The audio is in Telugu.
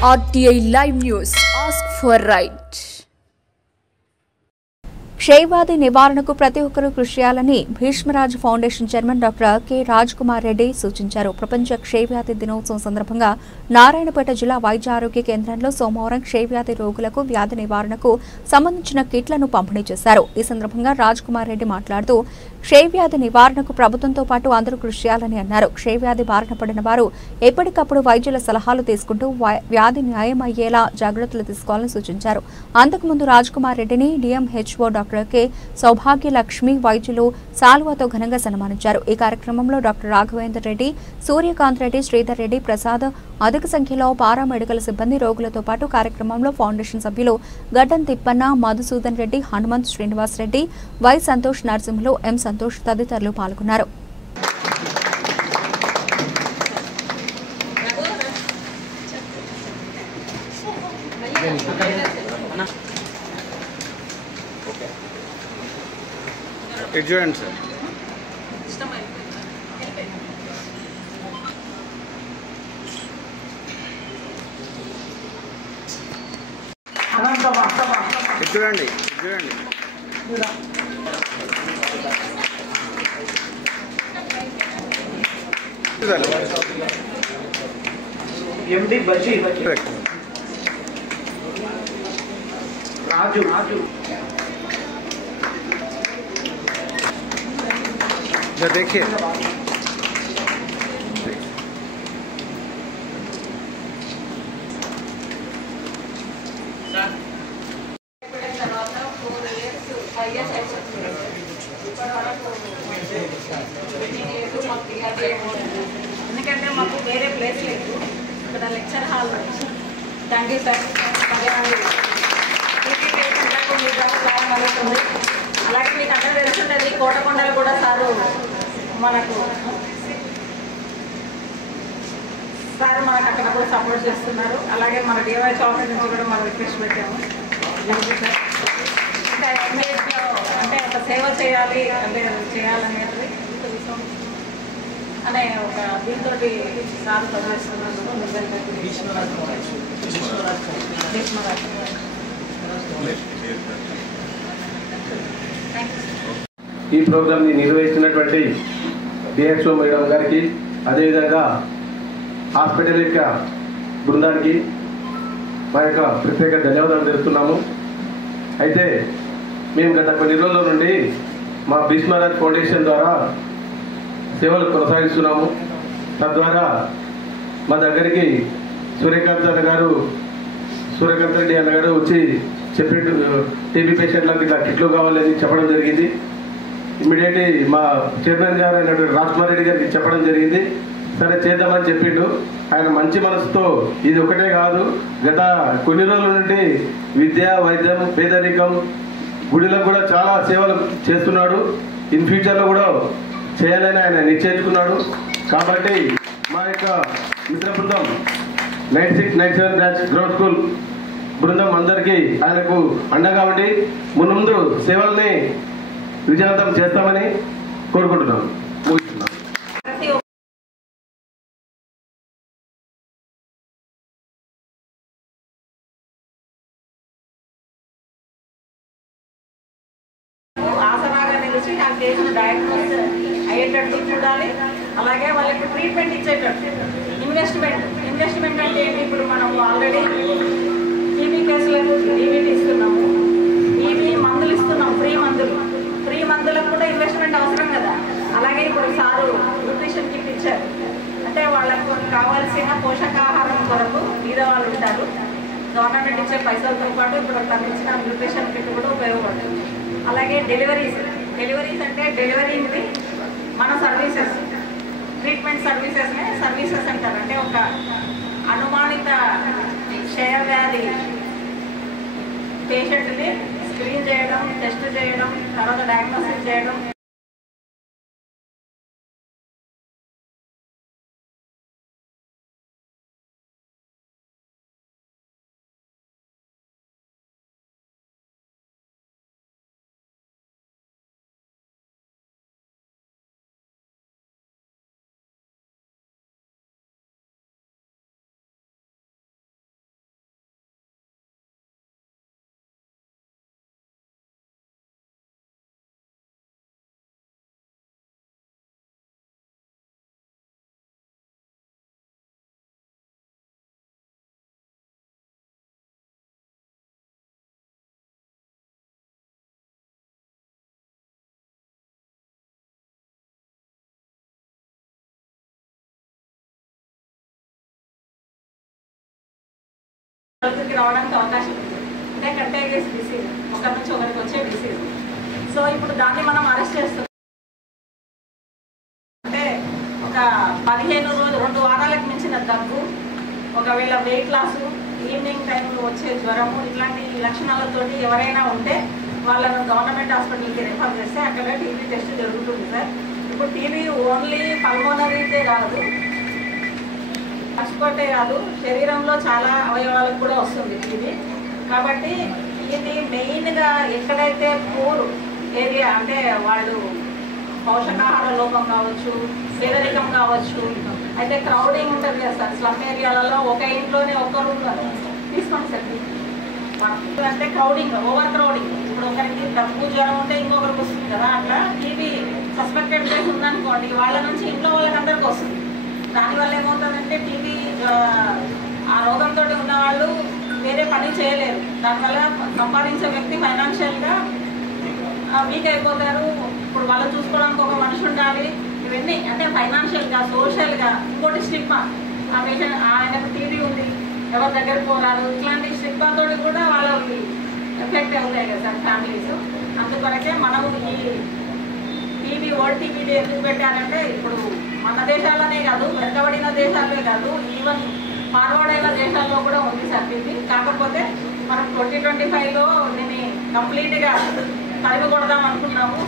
RTI Live News. Ask for right. క్షయవ్యాధి నివారణకు ప్రతి ఒక్కరూ కృషి చేయాలని Bhishmaraj foundation chairman doctor K Raj Kumar Reddy సూచించారు. ప్రపంచ క్షయవ్యాధి దినోత్సవం సందర్భంగా నారాయణపేట జిల్లా వైద్య ఆరోగ్య కేంద్రంలో సోమవారం క్షయవ్యాధి రోగులకు వ్యాధి నివారణకు సంబంధించిన కిట్లను పంపిణీ చేశారు. ఈ సందర్భంగా రాజ్ కుమార్ రెడ్డి మాట్లాడుతూ క్షయవ్యాధి నివారణకు ప్రభుత్వంతో పాటు అందరూ కృషి చేయాలని అన్నారు. క్షయవ్యాధి బారిన పడిన వారు ఎప్పటికప్పుడు వైద్యుల సలహాలు తీసుకుంటూ వ్యాధి న్యాయమయ్యేలా జాగ్రత్తలు తీసుకోవాలని సూచించారు. అంతకుముందు రాజ్ కుమార్ రెడ్డిని డిఎంహెచ్ఓ డాక్టర్ కె సౌభాగ్యలక్ష్మి వైద్యులు సాల్వాతో ఘనంగా సన్మానించారు. ఈ కార్యక్రమంలో డాక్టర్ రాఘవేందర్ రెడ్డి, సూర్యకాంత్ రెడ్డి, శ్రీధర్ రెడ్డి, ప్రసాద్, అధిక సంఖ్యలో పారామెడికల్ సిబ్బంది, రోగులతో పాటు కార్యక్రమంలో ఫౌండేషన్ సభ్యులు గడ్డం తిప్పన్న, మధుసూదన్ రెడ్డి, హనుమంత్, శ్రీనివాస్ రెడ్డి, వై సంతోష్, నరసింహులు, ఎం సంతోష్ తదితరులు పాల్గొన్నారు. చూడండి సార్. చూడండి చూడండి ఎండి బషీర్ రాజు देखिए ఎందుకంటే మాకు వేరే ప్లేస్ లేదు, ఇక్కడ lecture hall. Thank you sir. అలాగే మీకు అందరూ తెలుసుంటుంది, కోటకొండలు కూడా సారు మనకు అక్కడ కూడా సపోర్ట్ చేస్తున్నారు. అలాగే మన డివైస్ ఆఫీస్ నుంచి కూడా మనం రిక్వెస్ట్ పెట్టాము. అంటే ఎంబీఎస్లో అంటే ఒక సేవ చేయాలి అంటే చేయాలనేది అనే ఒక దీంతో సార్ పనిచేస్తున్నారు. ఈ ప్రోగ్రామ్ని నిర్వహిస్తున్నటువంటి డిహెచ్ఓ మేడం గారికి, అదేవిధంగా హాస్పిటల్ యొక్క బృందానికి మా యొక్క ప్రత్యేక ధన్యవాదాలు తెలుపుతున్నాము. అయితే మేము గత కొన్ని రోజుల నుండి మా భీష్మరాజ్ ఫౌండేషన్ ద్వారా సేవలు కొనసాగిస్తున్నాము. తద్వారా మా దగ్గరికి సూర్యకాంత్ రెడ్డి అన్న గారు వచ్చి చెప్పినట్టు టీబీ పేషెంట్లకు ఇట్లా కిట్లు కావాలని చెప్పడం జరిగింది. ఇమ్మీడియట్లీ మా చైర్మన్ గారు అయినటువంటి రాజ్ కుమార్ రెడ్డి గారికి చెప్పడం జరిగింది. సరే చేద్దామని చెప్పిండు. ఆయన మంచి మనసుతో ఇది ఒకటే కాదు, గత కొన్ని రోజుల నుండి విద్య, వైద్యం, పేదరికం, గుడిలకు కూడా చాలా సేవలు చేస్తున్నాడు. ఇన్ ఫ్యూచర్లో కూడా చేయాలని ఆయన నిశ్చయించుకున్నాడు. కాబట్టి మా యొక్క మిత్ర బృందం 9697 బ్రాంచ్ గ్రౌండ్ స్కూల్ బృందం అందరికీ ఆయనకు అండగా ఉండి ముందు సేవల్ని విజయవంతం చేస్తామని కోరుకుంటున్నాం. ముగిస్తున్నాం. ఆసరాగా నిలిచి ఆ కేసును డయాగ్నోస్ అయ్యేటట్టు చూడాలి. అలాగే వాళ్ళకి ట్రీట్మెంట్ ఇచ్చేటట్టు ఇన్వెస్ట్మెంట్ అంటే ఏంటి? ఇప్పుడు మనం ఆల్రెడీ టీబీ కేసులకు డీబీటీ ఇస్తున్నాము, టీబీ మందులు ఇస్తున్నాం, ఫ్రీ మందులకు కూడా ఇన్వెస్ట్మెంట్ అవసరం కదా. అలాగే ఇప్పుడు సారు న్యూట్రిషన్ కిట్ ఇచ్చారు, అంటే వాళ్ళకు కావాల్సిన పోషకాహారం కొరకు మీద వాళ్ళు ఉంటారు. గవర్నమెంట్ ఇచ్చే పైసలతో పాటు ఇప్పుడు తను ఇచ్చిన న్యూట్రిషన్ కిట్ కూడా ఉపయోగపడుతుంది. అలాగే డెలివరీస్ అంటే డెలివరీని మన సర్వీసెస్, ట్రీట్మెంట్ సర్వీసెస్ అంటారు. అంటే ఒక అనుమానిత క్షయవ్యాధి పేషెంట్ని స్క్రీన్ చేయడం, టెస్ట్ చేయడం, తర్వాత డయాగ్నోసిస్ చేయడం, హెల్త్కి రావడానికి అవకాశం ఉంది. అంటే కంటేజియస్ డిసీజ్, ఒకరి నుంచి ఒకరికి వచ్చే డిసీజ్. సో ఇప్పుడు దాన్ని మనం అరెస్ట్ చేస్తున్నాం. అంటే ఒక 15 రోజులు 2 వారాలకు మించిన దగ్గు, ఒకవేళ వెయిట్ లాస్, ఈవినింగ్ టైంలో వచ్చే జ్వరము, ఇట్లాంటి లక్షణాలతోటి ఎవరైనా ఉంటే వాళ్ళను గవర్నమెంట్ హాస్పిటల్కి రెఫర్ చేస్తే అక్కడ టీబీ టెస్ట్ జరుగుతుంది సార్. ఇప్పుడు టీబీ ఓన్లీ పల్మోనరీతే కాదు, పసుపటే కాదు, శరీరంలో చాలా అవయవాలకు కూడా వస్తుంది టీబీ. కాబట్టి ఇది మెయిన్గా ఎక్కడైతే పూర్ ఏరియా, అంటే వాళ్ళు పోషకాహార లోపం కావచ్చు, పేదరికం కావచ్చు, అయితే క్రౌడింగ్ ఉంటుంది కదా సార్. స్లమ్ ఏరియాలలో ఒక ఇంట్లోనే ఒక్కరు తీసుకోండి సార్. అంటే క్రౌడింగ్, ఓవర్ క్రౌడింగ్. ఇప్పుడు ఒకరికి దగ్గు జ్వరం ఉంటే ఇంకొకరికి వస్తుంది కదా, అట్లా టీబీ సస్పెక్టెడ్ కేసు ఉందనుకోండి, వాళ్ళ నుంచి ఇంట్లో వాళ్ళకందరికి వస్తుంది. దానివల్ల ఏమవుతుందంటే టీబీ ఆ రోగంతో ఉన్న వాళ్ళు వేరే పని చేయలేరు. దానివల్ల సంపాదించే వ్యక్తి ఫైనాన్షియల్గా వీక్ అయిపోతారు. ఇప్పుడు వాళ్ళు చూసుకోవడానికి ఒక మనిషి ఉండాలి. ఇవన్నీ అంటే ఫైనాన్షియల్గా, సోషల్గా. ఇంకోటి స్టిగ్మా, ఆ పేషెంట్ ఆయనకు టీబీ ఉంది, ఎవరి దగ్గరికి పోరాడు, ఇట్లాంటి స్టిగ్మాతో కూడా వాళ్ళకి ఎఫెక్ట్ అవుతాయి కదా సార్ ఫ్యామిలీస్. అందుకొరకే మనము ఈ టీబీ వరల్డ్ టీబీ డే ఎందుకు పెట్టారంటే, ఇప్పుడు మన దేశాలనే కాదు, వెనుకబడిన దేశాలే కాదు, ఈవెన్ ఫార్వర్డ్ అయిన దేశాల్లో కూడా ఉంది సార్ టీబీ. కాకపోతే మనం 2025లో దీన్ని కంప్లీట్గా తరిమి కొడదాం అనుకున్నాము.